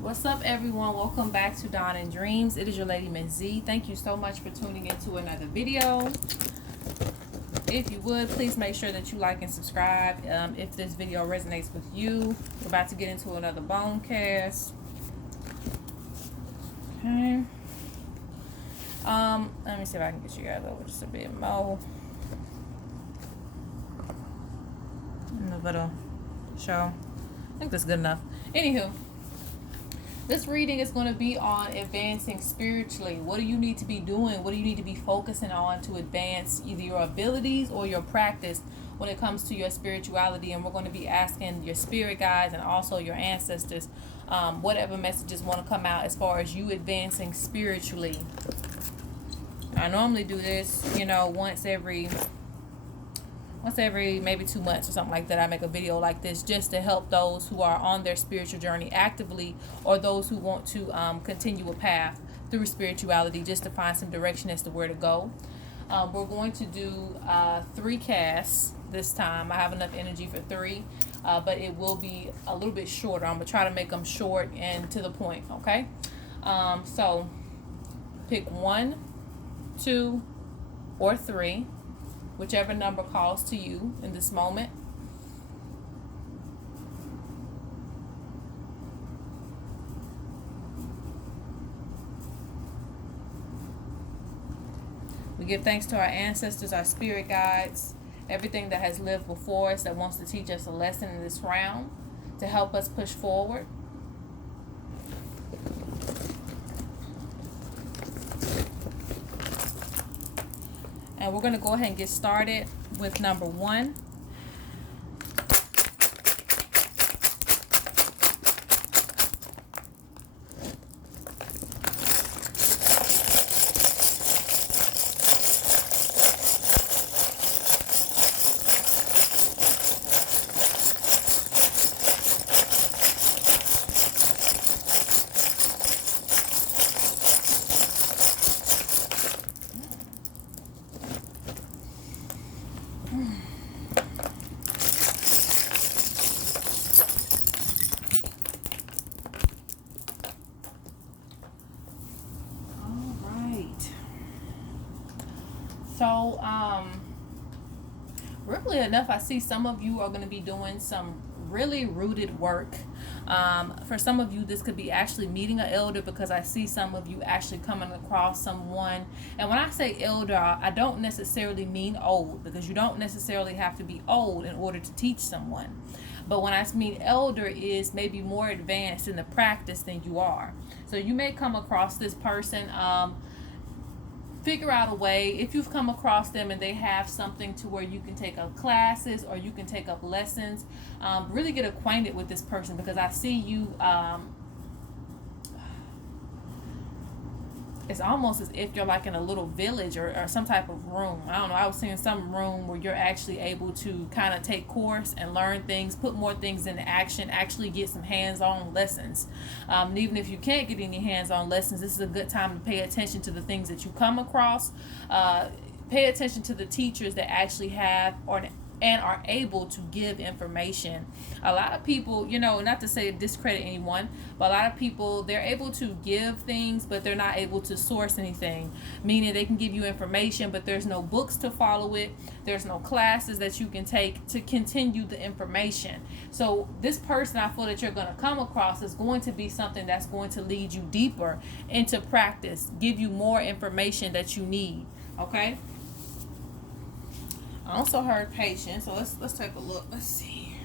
What's up, everyone? Welcome back to Dawn and Dreams. It is your lady, Ms.Z. Thank you so much for tuning into another video. If you would, please make sure that you like and subscribe if this video resonates with you. We're about to get into another bone cast. Okay. Let me see if I can get you guys over just a bit more. In the little show. I think that's good enough. Anywho. This reading is going to be on advancing spiritually. What do you need to be doing? What do you need to be focusing on to advance either your abilities or your practice when it comes to your spirituality? And we're going to be asking your spirit guides and also your ancestors whatever messages want to come out as far as you advancing spiritually. I normally do this, once every maybe 2 months or something like that. I make a video like this just to help those who are on their spiritual journey actively, or those who want to continue a path through spirituality, just to find some direction as to where to go. We're going to do 3 casts this time. I have enough energy for 3, but it will be a little bit shorter. I'm going to try to make them short and to the point, okay? So pick 1, 2, or 3. Whichever number calls to you in this moment. We give thanks to our ancestors, our spirit guides, everything that has lived before us that wants to teach us a lesson in this realm to help us push forward. And we're going to go ahead and get started with number 1. So, really enough, I see some of you are going to be doing some really rooted work. For some of you, this could be actually meeting an elder, because I see some of you actually coming across someone. And when I say elder, I don't necessarily mean old, because you don't necessarily have to be old in order to teach someone. But when I mean elder, is maybe more advanced in the practice than you are. So you may come across this person. Figure out a way, if you've come across them and they have something to where you can take up classes or you can take up lessons, really get acquainted with this person, because I see you, it's almost as if you're like in a little village or some type of room. I don't know, I was seeing some room where you're actually able to kind of take course and learn things, put more things into action, actually get some hands-on lessons. And even if you can't get any hands-on lessons, this is a good time to pay attention to the things that you come across. Pay attention to the teachers that actually have and are able to give information. A lot of people, not to say discredit anyone, but a lot of people, they're able to give things, but they're not able to source anything. Meaning they can give you information, but there's no books to follow it. There's no classes that you can take to continue the information. So this person I feel that you're going to come across is going to be something that's going to lead you deeper into practice, give you more information that you need. Okay? I also heard patience, so let's take a look. Let's see.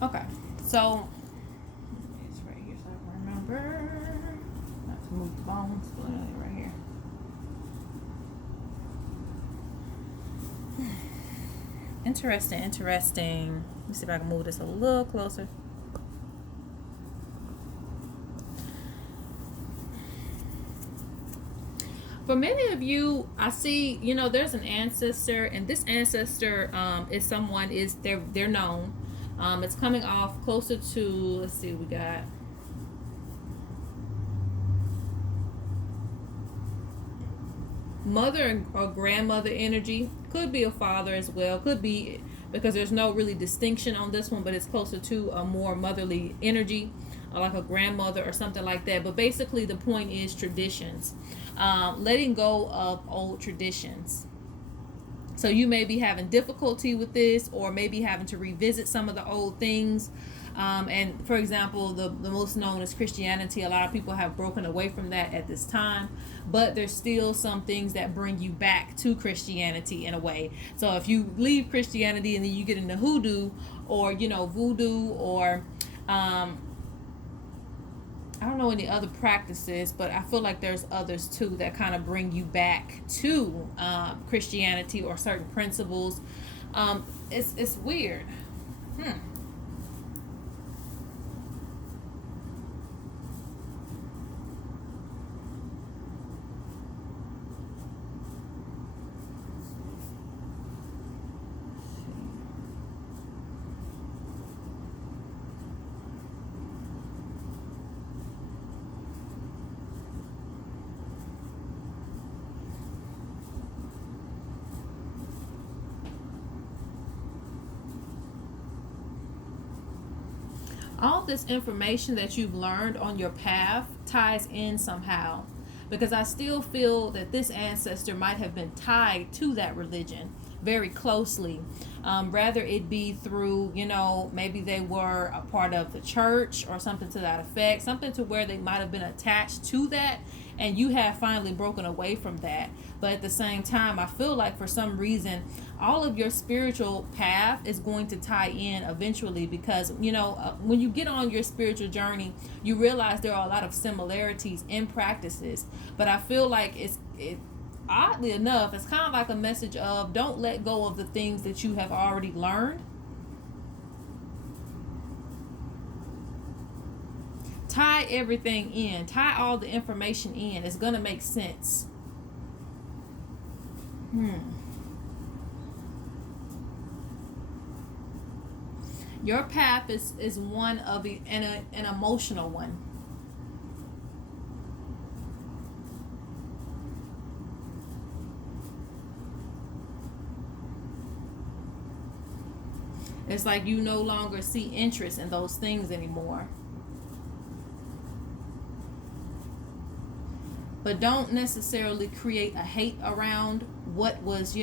Okay, so it's right here, so I can remember not to move the bones, but right here. Interesting, interesting. Let me see if I can move this a little closer. For many of you, I see, there's an ancestor, and this ancestor is someone they're known. It's coming off closer to, let's see, we got mother or grandmother energy. Could be a father as well. Could be, because there's no really distinction on this one, but it's closer to a more motherly energy, like a grandmother or something like that. But basically, the point is traditions, letting go of old traditions. So you may be having difficulty with this, or maybe having to revisit some of the old things. And for example, the most known is Christianity. A lot of people have broken away from that at this time, but there's still some things that bring you back to Christianity in a way. So if you leave Christianity and then you get into hoodoo, or voodoo, or I don't know any other practices, but I feel like there's others too that kind of bring you back to Christianity or certain principles. It's weird. All this information that you've learned on your path ties in somehow, because I still feel that this ancestor might have been tied to that religion very closely. Rather it be through, maybe they were a part of the church or something to that effect, something to where they might have been attached to that, and you have finally broken away from that. But at the same time, I feel like for some reason all of your spiritual path is going to tie in eventually, because when you get on your spiritual journey, you realize there are a lot of similarities in practices. But I feel like it oddly enough, it's kind of like a message of, don't let go of the things that you have already learned. Tie everything in, tie all the information in. It's gonna make sense. Your path is one of an emotional one. It's like you no longer see interest in those things anymore. But don't necessarily create a hate around what was,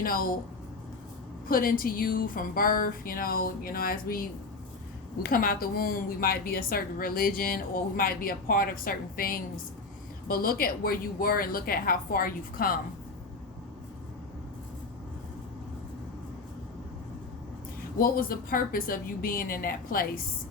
put into you from birth. As we come out the womb, we might be a certain religion, or we might be a part of certain things. But look at where you were and look at how far you've come. What was the purpose of you being in that place?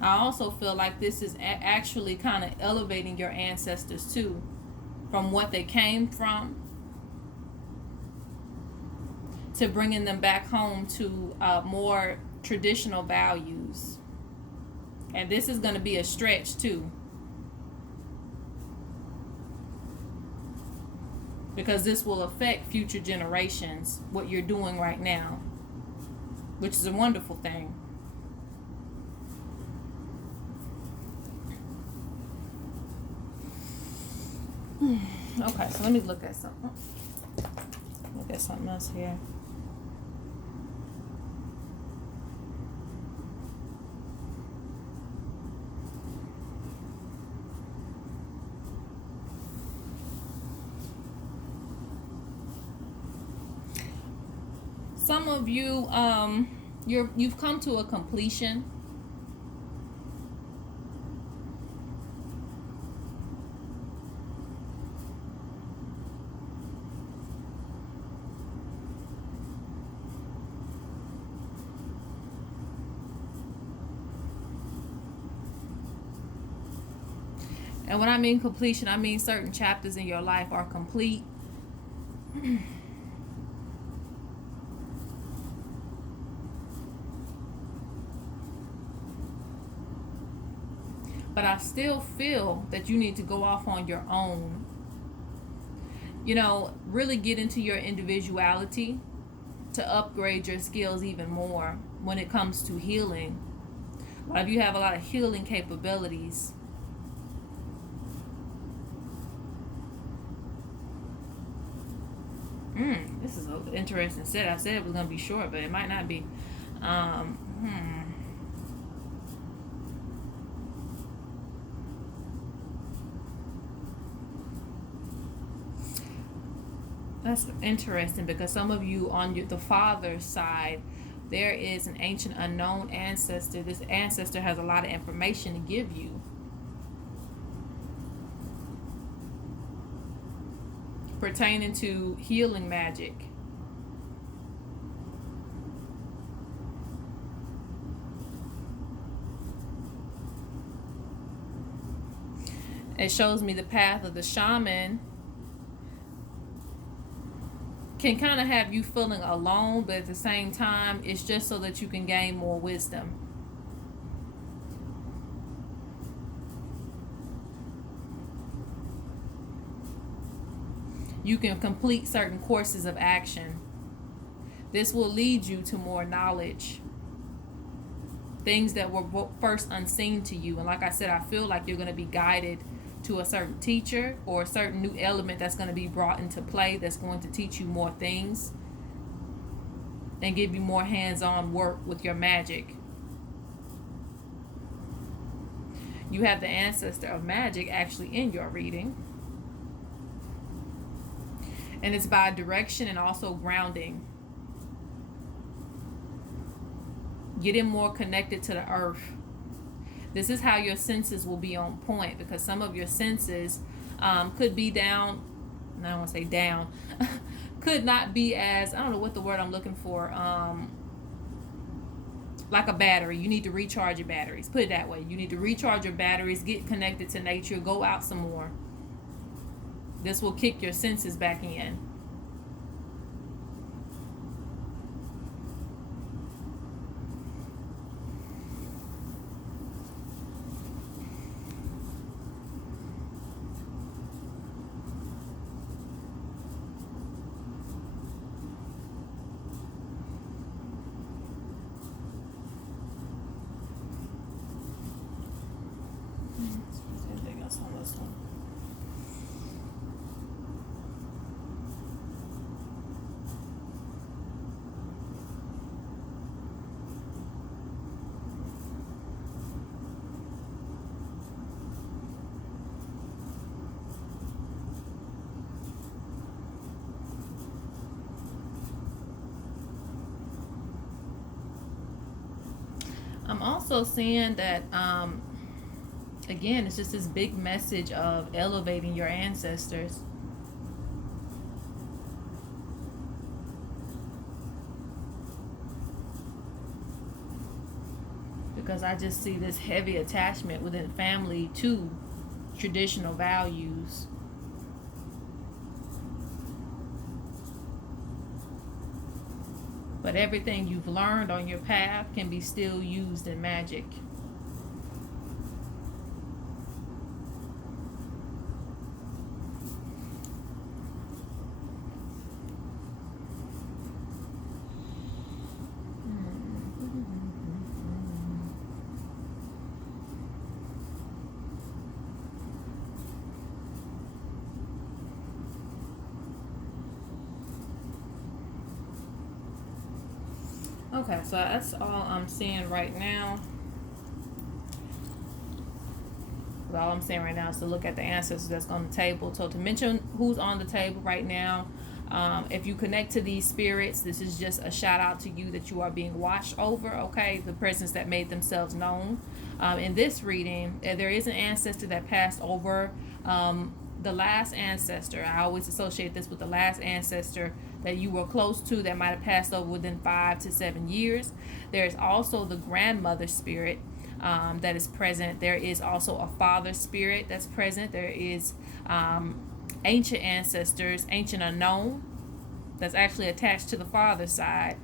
I also feel like this is actually kind of elevating your ancestors too, from what they came from, to bringing them back home to more traditional values. And this is going to be a stretch too, because this will affect future generations, what you're doing right now, which is a wonderful thing. Okay, so let me look at something. Look at something else here. Some of you, you've come to a completion. And when I mean completion, I mean certain chapters in your life are complete. But I still feel that you need to go off on your own. You know, really get into your individuality to upgrade your skills even more when it comes to healing. A lot of you have a lot of healing capabilities. This is an interesting set. I said it was going to be short, but it might not be. Um, hmm. That's interesting because some of you on the father's side, there is an ancient unknown ancestor. This ancestor has a lot of information to give you. Pertaining to healing magic. It shows me the path of the shaman can kind of have you feeling alone, but at the same time, it's just so that you can gain more wisdom. You can complete certain courses of action. This will lead you to more knowledge. Things that were first unseen to you. And like I said, I feel like you're going to be guided to a certain teacher or a certain new element that's going to be brought into play that's going to teach you more things and give you more hands-on work with your magic. You have the ancestor of magic actually in your reading. And it's by direction and also grounding. Getting more connected to the earth. This is how your senses will be on point, because some of your senses could be down. I don't want to say down. Could not be as, I don't know what the word I'm looking for. Like a battery. You need to recharge your batteries. Put it that way. You need to recharge your batteries, get connected to nature, go out some more. This will kick your senses back in. Anything else on this one? I'm also seeing that again, it's just this big message of elevating your ancestors. Because I just see this heavy attachment within family to traditional values. But everything you've learned on your path can be still used in magic. Okay, so that's all I'm seeing right now. All I'm saying right now is to look at the ancestors that's on the table. So to mention who's on the table right now, if you connect to these spirits, this is just a shout out to you that you are being watched over, okay? The presence that made themselves known. In this reading, there is an ancestor that passed over. The last ancestor, I always associate this with the last ancestor that you were close to that might have passed over within 5 to 7 years. There's also the grandmother spirit. that is present. There is also a father spirit that's present. There is ancient ancestors, ancient unknown, that's actually attached to the father side.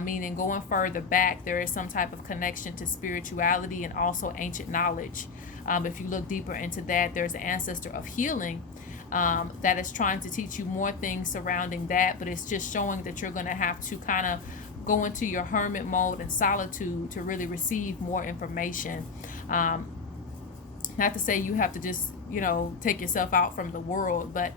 Meaning going further back, there is some type of connection to spirituality and also ancient knowledge. If you look deeper into that, there's an ancestor of healing that is trying to teach you more things surrounding that, but it's just showing that you're going to have to kind of go into your hermit mode and solitude to really receive more information. Not to say you have to just, take yourself out from the world, but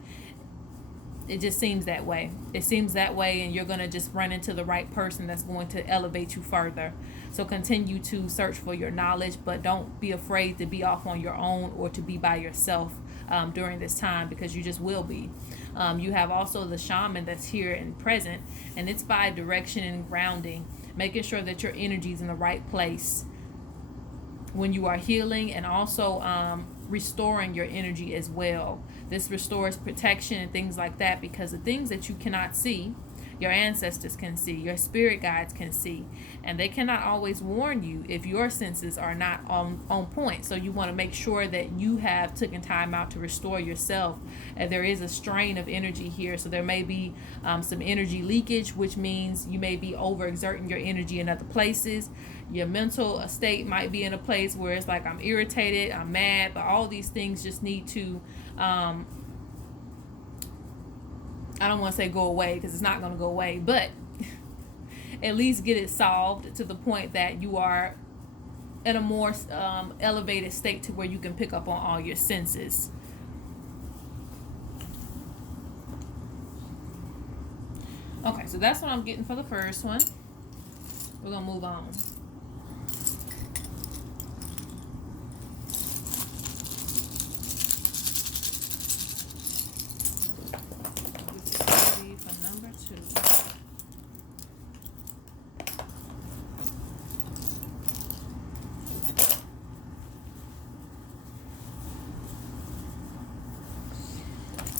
it just seems that way. It seems that way, and you're going to just run into the right person that's going to elevate you further. So continue to search for your knowledge, but don't be afraid to be off on your own or to be by yourself during this time, because you just will be. You have also the shaman that's here and present, and it's by direction and grounding, making sure that your energy is in the right place when you are healing, and also restoring your energy as well. This restores protection and things like that, because the things that you cannot see, your ancestors can see, your spirit guides can see, and they cannot always warn you if your senses are not on point. So you want to make sure that you have taken time out to restore yourself. And there is a strain of energy here, so there may be some energy leakage, which means you may be overexerting your energy in other places. Your mental state might be in a place where it's like, I'm irritated, I'm mad, but all these things just need to I don't want to say go away, because it's not going to go away, but at least get it solved to the point that you are in a more elevated state to where you can pick up on all your senses. Okay, so that's what I'm getting for the first one. We're going to move on.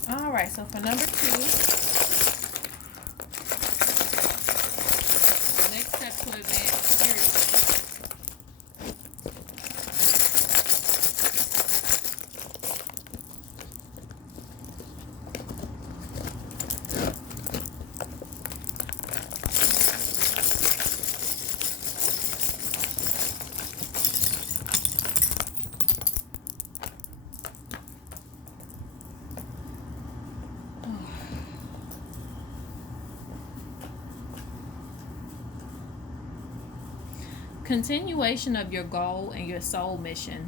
All right, so for number 2, the next step to advance spiritually. Continuation of your goal and your soul mission.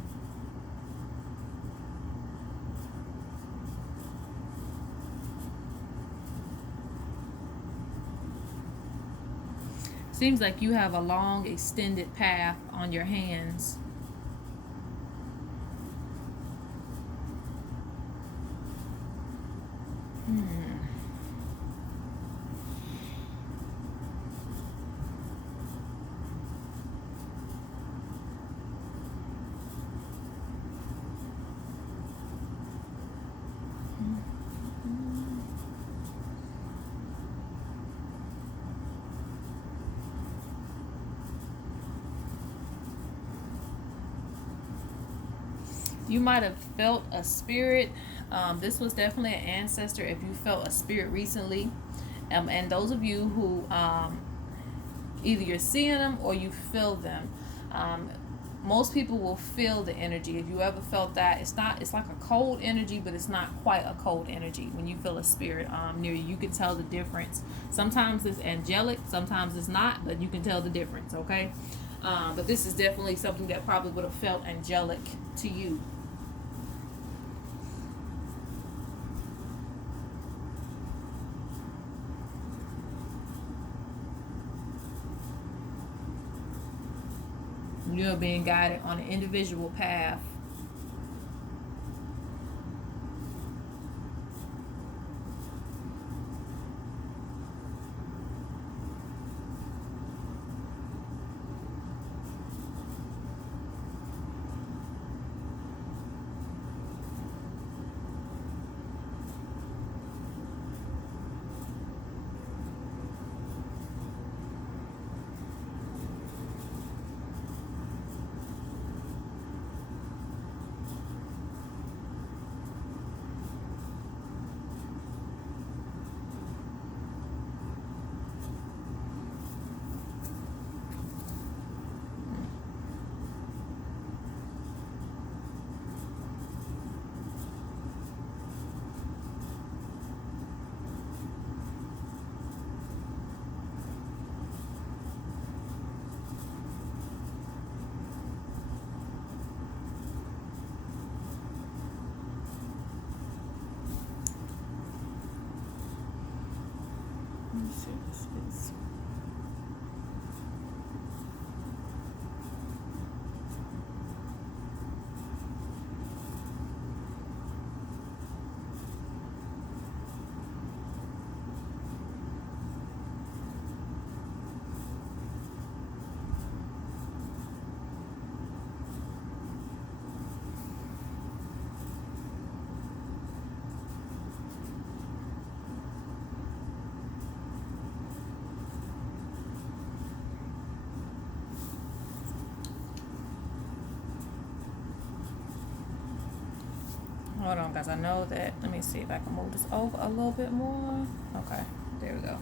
Seems like you have a long extended path on your hands. You might have felt a spirit. This was definitely an ancestor if you felt a spirit recently. And those of you who either you're seeing them or you feel them. Most people will feel the energy. If you ever felt that, it's like a cold energy, but it's not quite a cold energy. When you feel a spirit near you can tell the difference. Sometimes it's angelic, sometimes it's not, but you can tell the difference, okay? But this is definitely something that probably would have felt angelic to you. You're being guided on an individual path. Jeez. Hold on, guys. I know that. Let me see if I can move this over a little bit more. Okay, there we go.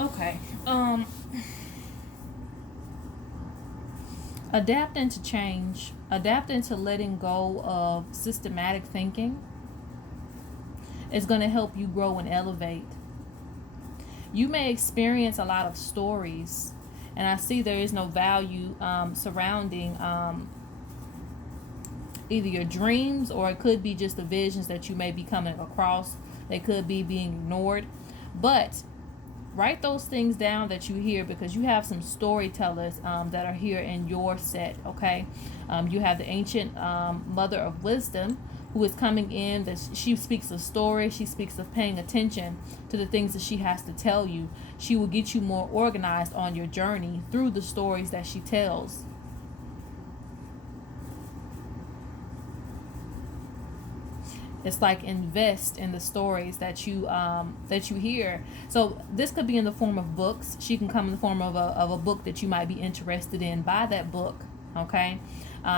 Okay. Adapting to change, adapting to letting go of systematic thinking is going to help you grow and elevate. You may experience a lot of stories, and I see there is no value surrounding either your dreams, or it could be just the visions that you may be coming across. They could be being ignored. But write those things down that you hear, because you have some storytellers that are here in your set. Okay, you have the ancient mother of wisdom who is coming in. That she speaks of story, she speaks of paying attention to the things that she has to tell you. She will get you more organized on your journey through the stories that she tells. It's like invest in the stories that you hear. So this could be in the form of books. She can come in the form of a book that you might be interested in. Buy that book. Okay,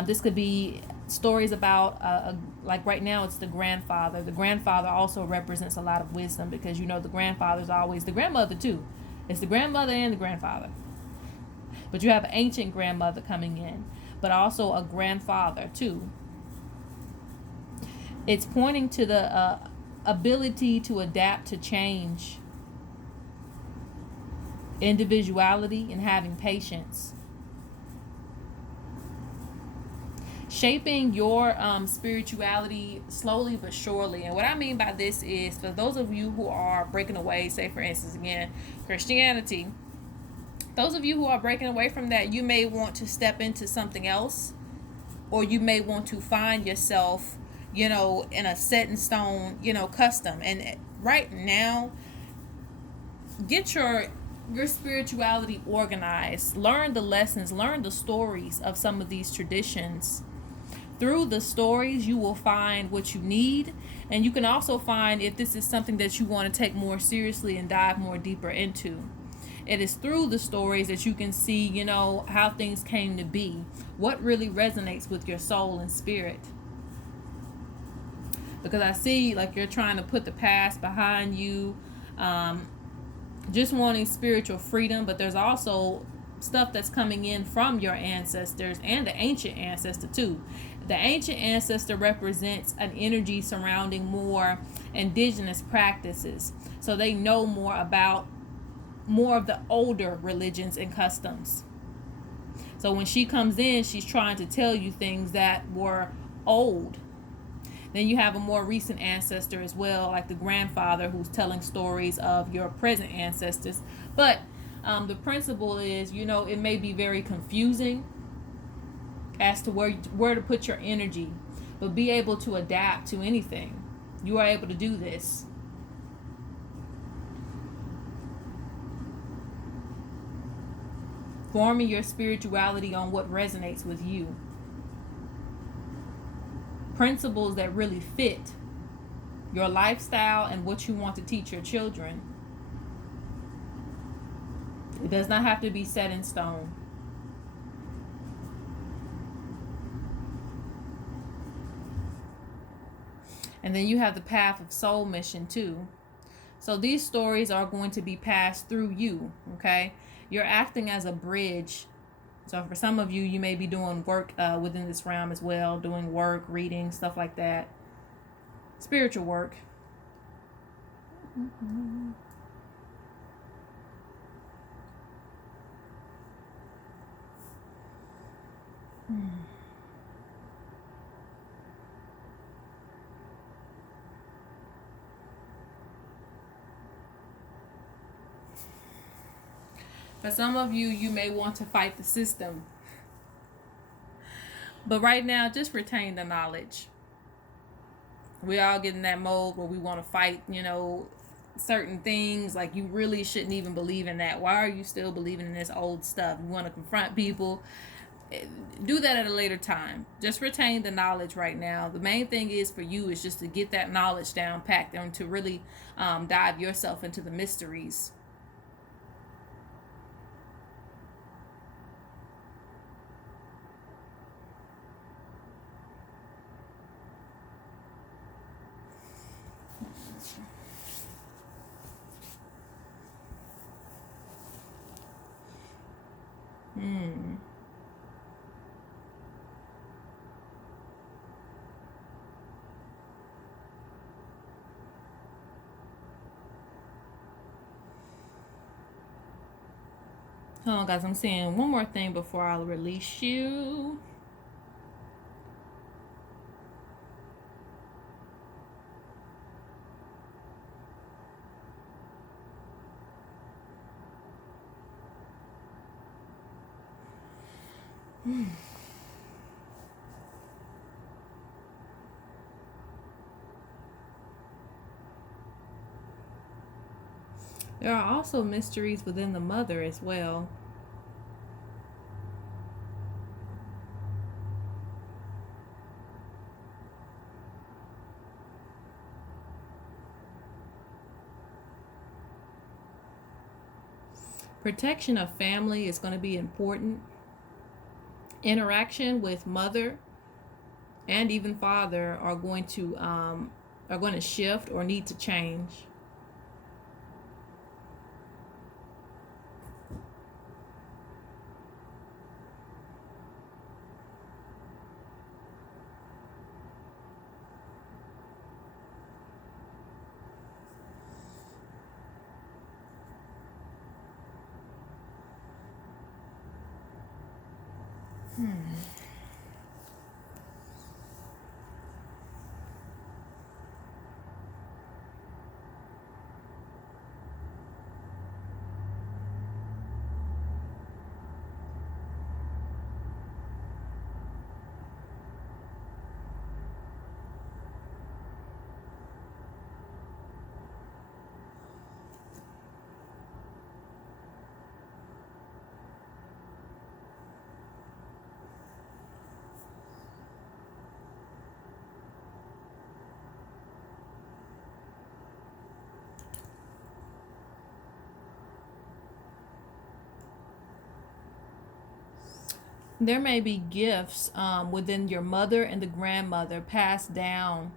this could be stories about like right now it's the grandfather. The grandfather also represents a lot of wisdom, because you know the grandfather is always the grandmother too. It's the grandmother and the grandfather. But you have an ancient grandmother coming in, but also a grandfather too. It's pointing to the ability to adapt to change, individuality, and having patience. Shaping your spirituality slowly but surely. And what I mean by this is, for those of you who are breaking away, say for instance, again, Christianity, those of you who are breaking away from that, you may want to step into something else, or you may want to find yourself, in a set in stone, custom. And right now, get your spirituality organized. Learn the lessons, learn the stories of some of these traditions. Through the stories, you will find what you need, and you can also find if this is something that you want to take more seriously and dive more deeper into. It is through the stories that you can see, how things came to be, what really resonates with your soul and spirit. Because I see like you're trying to put the past behind you, just wanting spiritual freedom, but there's also stuff that's coming in from your ancestors and the ancient ancestor too. The ancient ancestor represents an energy surrounding more indigenous practices, so they know more about more of the older religions and customs. So when she comes in, she's trying to tell you things that were old. Then you have a more recent ancestor as well, like the grandfather, who's telling stories of your present ancestors. But the principle is, it may be very confusing as to where to put your energy, but be able to adapt to anything. You are able to do this. Forming your spirituality on what resonates with you. Principles that really fit your lifestyle and what you want to teach your children. It does not have to be set in stone. And then you have the path of soul mission too. So these stories are going to be passed through you, okay? You're acting as a bridge. So for some of you, you may be doing work within this realm as well, doing work, reading, stuff like that. Spiritual work. Mm-hmm. For some of you, you may want to fight the system. But right now, just retain the knowledge. We all get in that mode where we want to fight, certain things. Like, you really shouldn't even believe in that. Why are you still believing in this old stuff? You want to confront people. Do that at a later time. Just retain the knowledge right now. The main thing is for you is just to get that knowledge down packed and to really dive yourself into the mysteries. Hold on, guys. I'm saying one more thing before I'll release you. There are also mysteries within the mother as well. Protection of family is going to be important. Interaction with mother and even father are going to shift or need to change. There may be gifts within your mother and the grandmother passed down.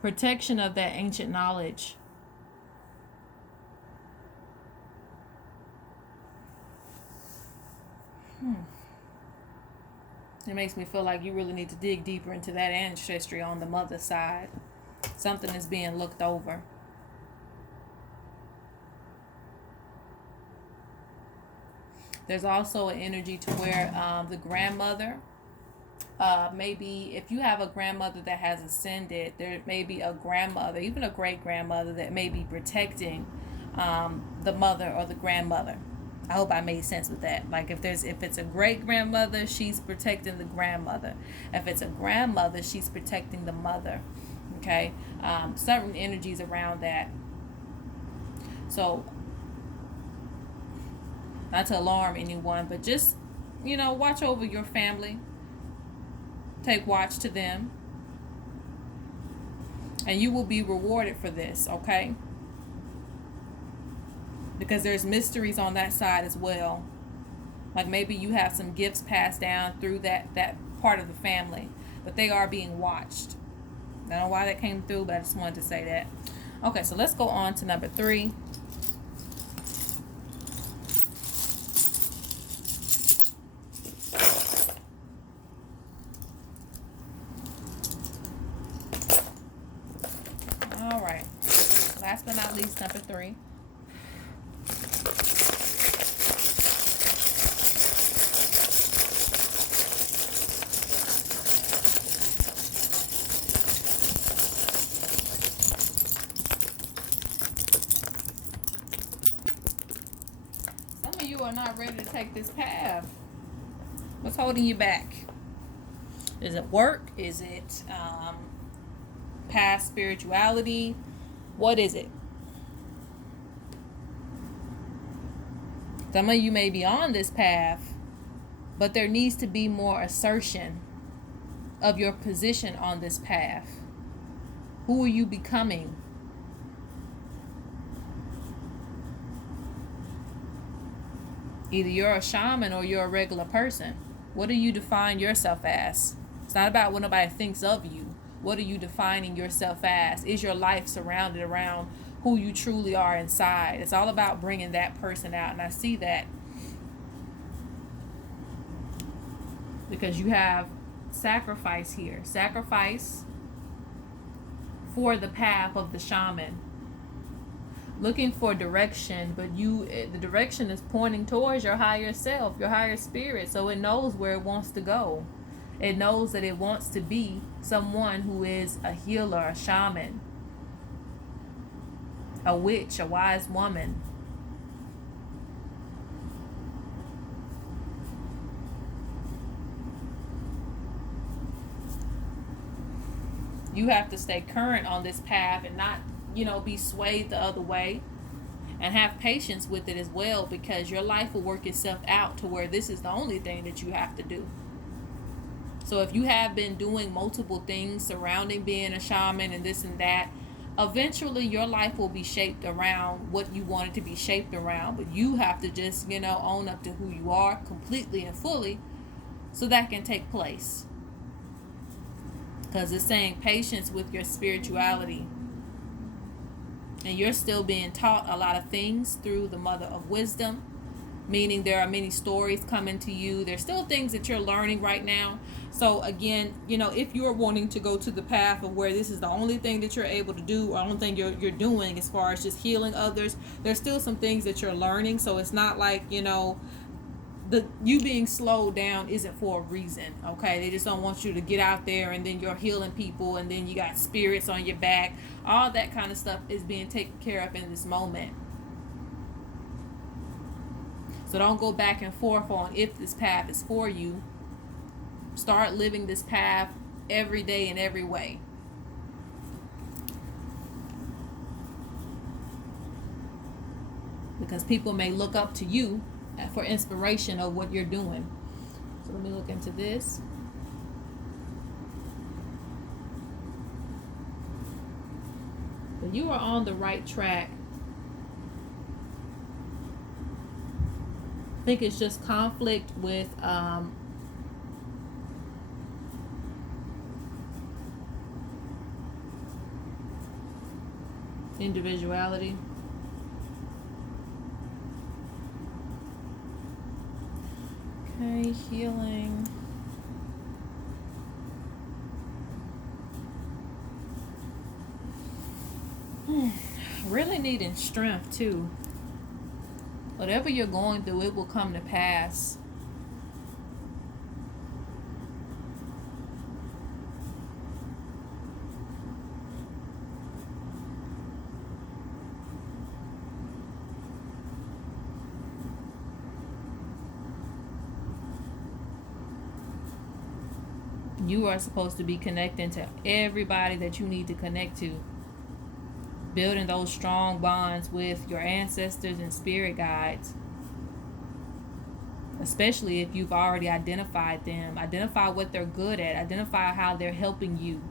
Protection of that ancient knowledge. It makes me feel like you really need to dig deeper into that ancestry on the mother side. Something is being looked over. There's also an energy to where the grandmother, maybe if you have a grandmother that has ascended, there may be a grandmother, even a great grandmother, that may be protecting the mother or the grandmother. I hope I made sense with that. Like if it's a great grandmother, she's protecting the grandmother. If it's a grandmother, she's protecting the mother. Okay, certain energies around that. So, not to alarm anyone, but just watch over your family. Take watch to them. And you will be rewarded for this, okay? Because there's mysteries on that side as well. Like maybe you have some gifts passed down through that part of the family, but they are being watched. I don't know why that came through, but I just wanted to say that. Okay, so let's go on to number 3. All right. Last but not least, number 3. Some of you are not ready to take this path. What's holding you back? Is it work? Is it past spirituality? What is it? Some of you may be on this path, but there needs to be more assertion of your position on this path. Who are you becoming? Either you're a shaman or you're a regular person. What do you define yourself as? It's not about what nobody thinks of you. What are you defining yourself as? Is your life surrounded around who you truly are inside? It's all about bringing that person out. And I see that because you have sacrifice here. Sacrifice for the path of the shaman. Looking for direction, but the direction is pointing towards your higher self, your higher spirit. So it knows where it wants to go. It knows that it wants to be someone who is a healer, a shaman, a witch, a wise woman. You have to stay current on this path and not, be swayed the other way, and have patience with it as well, because your life will work itself out to where this is the only thing that you have to do. So if you have been doing multiple things surrounding being a shaman and this and that, eventually your life will be shaped around what you want it to be shaped around. But you have to just, own up to who you are completely and fully so that can take place. Because it's saying patience with your spirituality. And you're still being taught a lot of things through the Mother of Wisdom, meaning there are many stories coming to you. There's still things that you're learning right now. So again, if you're wanting to go to the path of where this is the only thing that you're able to do, or only thing you're doing as far as just healing others, there's still some things that you're learning. So it's not like, you being slowed down isn't for a reason, okay? They just don't want you to get out there and then you're healing people and then you got spirits on your back. All that kind of stuff is being taken care of in this moment. So don't go back and forth on if this path is for you. Start living this path every day in every way. Because people may look up to you for inspiration of what you're doing. So let me look into this. But you are on the right track. I think it's just conflict with individuality. Okay, healing. Really needing strength too. Whatever you're going through, it will come to pass. You are supposed to be connecting to everybody that you need to connect to. Building those strong bonds with your ancestors and spirit guides. especially if you've already identified them. Identify what they're good at, identify how they're helping you,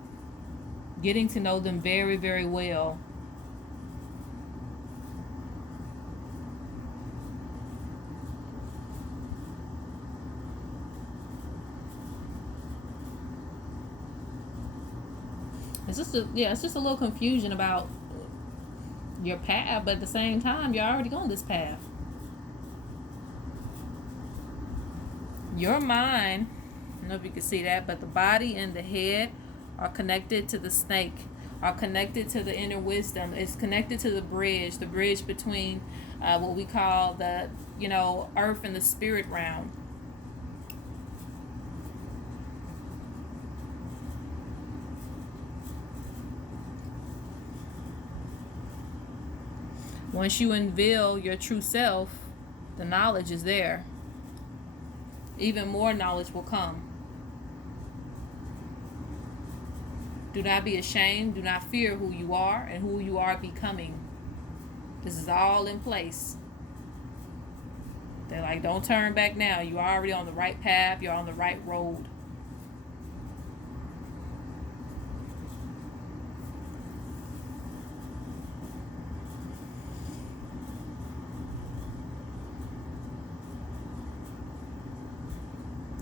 getting to know them very, very well. It's just a little confusion about your path, but at the same time, you're already on this path. Your mind, I don't know if you can see that, but the body and the head are connected to the snake, are connected to the inner wisdom. It's connected to the bridge between what we call the, earth and the spirit realm. Once you unveil your true self, the knowledge is there. Even more knowledge will come. Do not be ashamed. Do not fear who you are and who you are becoming. This is all in place. They're like, don't turn back now. You're already on the right path. You're on the right road.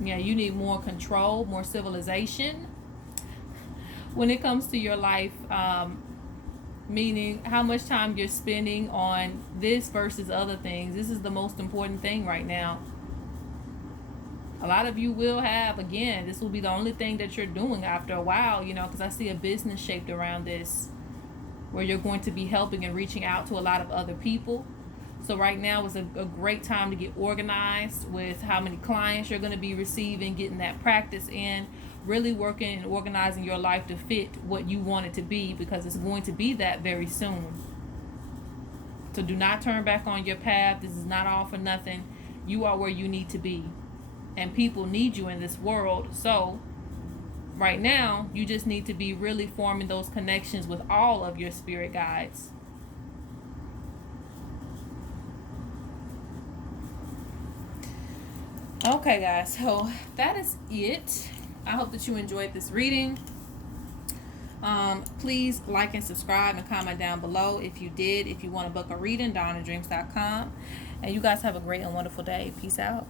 Yeah, you need more control, more civilization when it comes to your life, meaning how much time you're spending on this versus other things. This is the most important thing right now. A lot of you will have, again, this will be the only thing that you're doing after a while, because I see a business shaped around this where you're going to be helping and reaching out to a lot of other people. So right now is a great time to get organized with how many clients you're going to be receiving, getting that practice in, really working and organizing your life to fit what you want it to be, because it's going to be that very soon. So do not turn back on your path. This is not all for nothing. You are where you need to be. And people need you in this world. So right now, you just need to be really forming those connections with all of your spirit guides. Okay, guys, so that is it. I hope that you enjoyed this reading. Please like and subscribe and comment down below if you did. If you want to book a reading, DawnandDreams.com. And you guys have a great and wonderful day. Peace out.